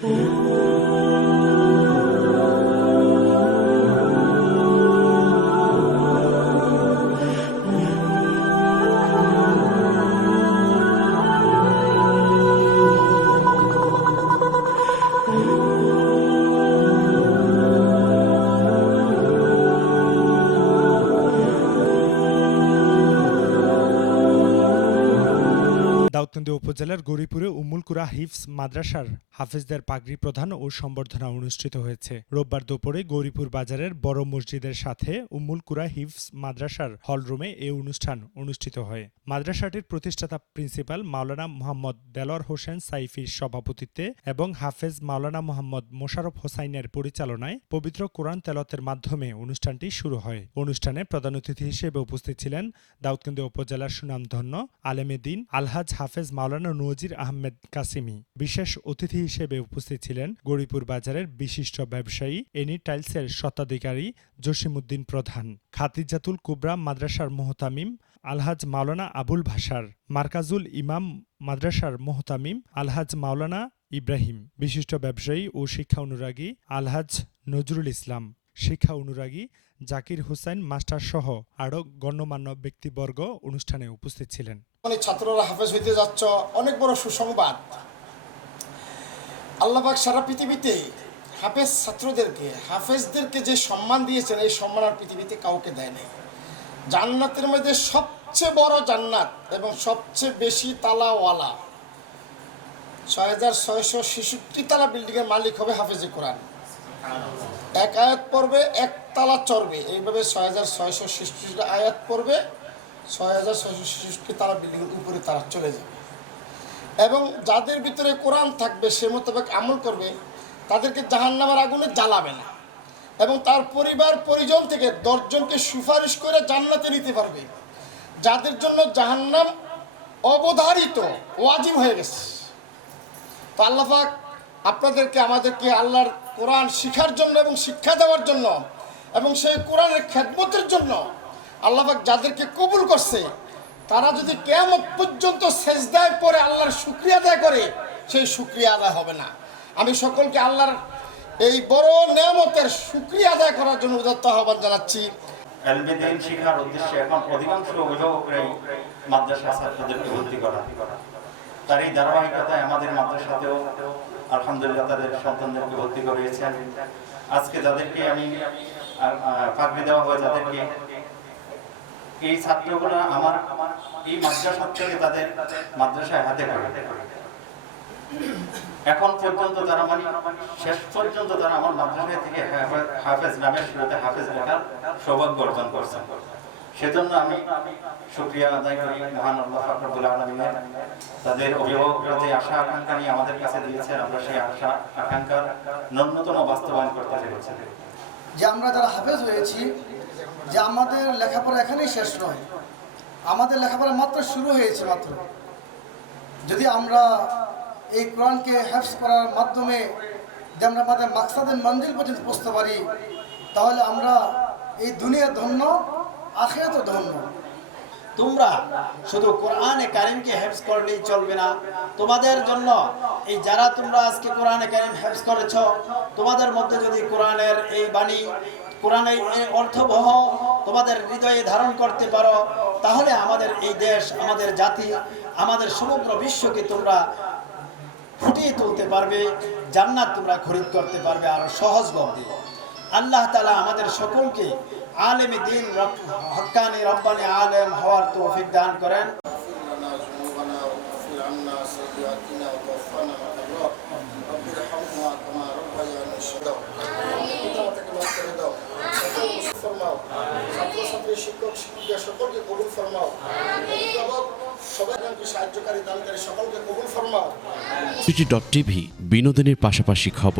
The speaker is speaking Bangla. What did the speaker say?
不 দাউদকান্দি উপজেলার গরিপুরে উম্মুলকুরা হিফস মাদ্রাসার হাফেজদের পাগড়ি প্রদান ও সম্বর্ধনা অনুষ্ঠিত হয়েছে। রোববার দুপুরে গৌরীপুর বাজারের বড় মসজিদের সাথে উম্মুলকুরা হিফস মাদ্রাসার হলরুমে এ অনুষ্ঠান অনুষ্ঠিত হয়। মাদ্রাসাটির প্রতিষ্ঠাতা প্রিন্সিপাল মাওলানা মোহাম্মদ দেলোয়ার হোসেন সাইফির সভাপতিত্বে এবং হাফেজ মাওলানা মোহাম্মদ মোশারফ হোসাইনের পরিচালনায় পবিত্র কোরআন তেলতের মাধ্যমে অনুষ্ঠানটি শুরু হয়। অনুষ্ঠানে প্রধান অতিথি হিসেবে উপস্থিত ছিলেন দাউদকান্দি উপজেলার সুনামধন্য আলেমে আলহাজ আলহাজ হাফেজ মাওলানা নজির আহমেদ কাসিমি বিশেষ অতিথি হিসেবে উপস্থিত ছিলেন গরিপুর বাজারের বিশিষ্ট ব্যবসায়ী এনি টাইলসের স্বত্বাধিকারী জসিমউদ্দিন প্রধান, খাতিজাতুল কুবরা মাদ্রাসার মোহতামিম আলহাজ মাওলানা আবুল ভাষার মার্কাজুল ইমাম মাদ্রাসার মোহতামিম আলহাজ মাওলানা ইব্রাহিম, বিশিষ্ট ব্যবসায়ী ও শিক্ষা অনুরাগী আলহাজ নজরুল ইসলাম, শিক্ষা অনুরাগী জাকির হোসেন মাস্টার সহ আরও গণ্যমান্য ব্যক্তিবর্গ অনুষ্ঠানে উপস্থিত ছিলেন। মানে ছাত্ররা হাফেজ হইতে যাচ্ছ, অনেক বড় সুসংবাদ। আল্লাহবাক সারা পৃথিবীতে হাফেজ ছাত্রদেরকে, হাফেজদেরকে যে সম্মান দিয়েছেন, এই সম্মান আর পৃথিবীতে কাউকে দেয় নাই। জান্নাতের মধ্যে সবচেয়ে বড় জান্নাত এবং সবচেয়ে বেশি তালাওয়ালা ছয় হাজার ছয়শো ছেষট্টি তালা বিল্ডিংয়ের মালিক হবে হাফেজে কোরআন। এক আয়াত পড়বে, এক তালা চড়বে এইভাবে ছয় হাজার ছয়শো ছেষট্টি আয়াত পড়বে ছয় হাজার ছয়শো ছেষট্টি তালা বিল্ডিংয়ের উপরে তারা চলে যাবে। এবং যাদের ভিতরে কোরআন থাকবে, সে মোতাবেক আমল করবে, তাদেরকে জাহান্নামের আগুনে জ্বালাবে না। এবং তার পরিবার, পরিজন থেকে দশজনকে সুপারিশ করে জান্নাতে নিতে পারবে। যাদের জন্য জাহান্নাম অবধারিত, ওয়াজিব হয়ে গেছে। তো আল্লাহাক আপনাদেরকে আমাদেরকে আল্লাহর কোরআন শিখার জন্য এবং শিক্ষা দেওয়ার জন্য এবং সেই কোরআনের খেদমতের জন্য আল্লাহাক যাদেরকে কবুল করছে, তারা যদি কেমন পর্যন্ত সেজদায় পরে আল্লাহর শুক্রিয়া আদায় করে, সেই শুক্রিয়া আদায় হবে না। আমি সকলকে আল্লাহর এই বড় নেয়ামতের শুক্রিয়া আদায় করার জন্য উদাত্ত আহ্বান জানাচ্ছি। শিক্ষার মাদ্রাসা তার এই ধারাবাহিকতায় আমাদের মাদ্রাসাতেও আলহামদুলিল্লাহ তাদের সন্তানদেরকে ভর্তি করিয়েছেন। আজকে যাদেরকে আমি দেওয়া হয় যাদেরকে এই ছাত্রগুলো আমার, এই মাদ্রাসা থেকে তাদের মাদ্রাসায় হাতে করে। এখন পর্যন্ত তারা মানে শেষ পর্যন্ত তারা আমার থেকে হাফেজ- নামের হাফেজ লেখার সৌভাগ্য অর্জন করছেন সেজন্য আমি শুক্রিয়া আদায় করি মহান আল্লাহ ফাকরুল আলমিনের। তাদের অভিভাবকরা যে আশা আকাঙ্ক্ষা নিয়ে আমাদের কাছে দিয়েছেন, আমরা সেই আশা, আকাঙ্ক্ষার ন্যূনতম বাস্তবায়ন করতে পেরেছি যে আমরা যারা হাফেজ হয়েছি, যে আমাদের লেখাপড়া এখানেই শেষ নয়। আমাদের লেখাপড়া মাত্র শুরু হয়েছে মাত্র। যদি আমরা এই কোরআনকে হ্যাফস করার মাধ্যমে যে আমরা আমাদের মাকসাদের মঞ্জিল পর্যন্ত পৌঁছতে পারি, তাহলে আমরা এই দুনিয়া ধন্য আখেরাত ধন্য। তোমরা শুধু কোরআনে কারিমকে হেফজ করলেই চলবে না। তোমাদের জন্য এই যারা তোমরা আজকে কোরআনে কারিম হেফজ করেছ, তোমাদের মধ্যে যদি কোরআনের এই বাণী, কোরআনের এই অর্থবহ তোমাদের হৃদয়ে ধারণ করতে পারো, তাহলে আমাদের এই দেশ, আমাদের জাতি, আমাদের সমগ্র বিশ্বকে তোমরা ফুটিয়ে তুলতে পারবে, জান্নাত তোমরা খরিদ করতে পারবে আরও সহজ গতি আল্লাহ তালা আমাদের সকলকে আলেম দিন হকানি রব্বানি আলেম হওয়ার তৌফিক দান করেন। শিক্ষক শিক্ষিকা সকলকে কবুল ফরমাও সাহায্যকারী দানকারী সকলকে কবুল ফরমাও বিনোদনের পাশাপাশি খবর।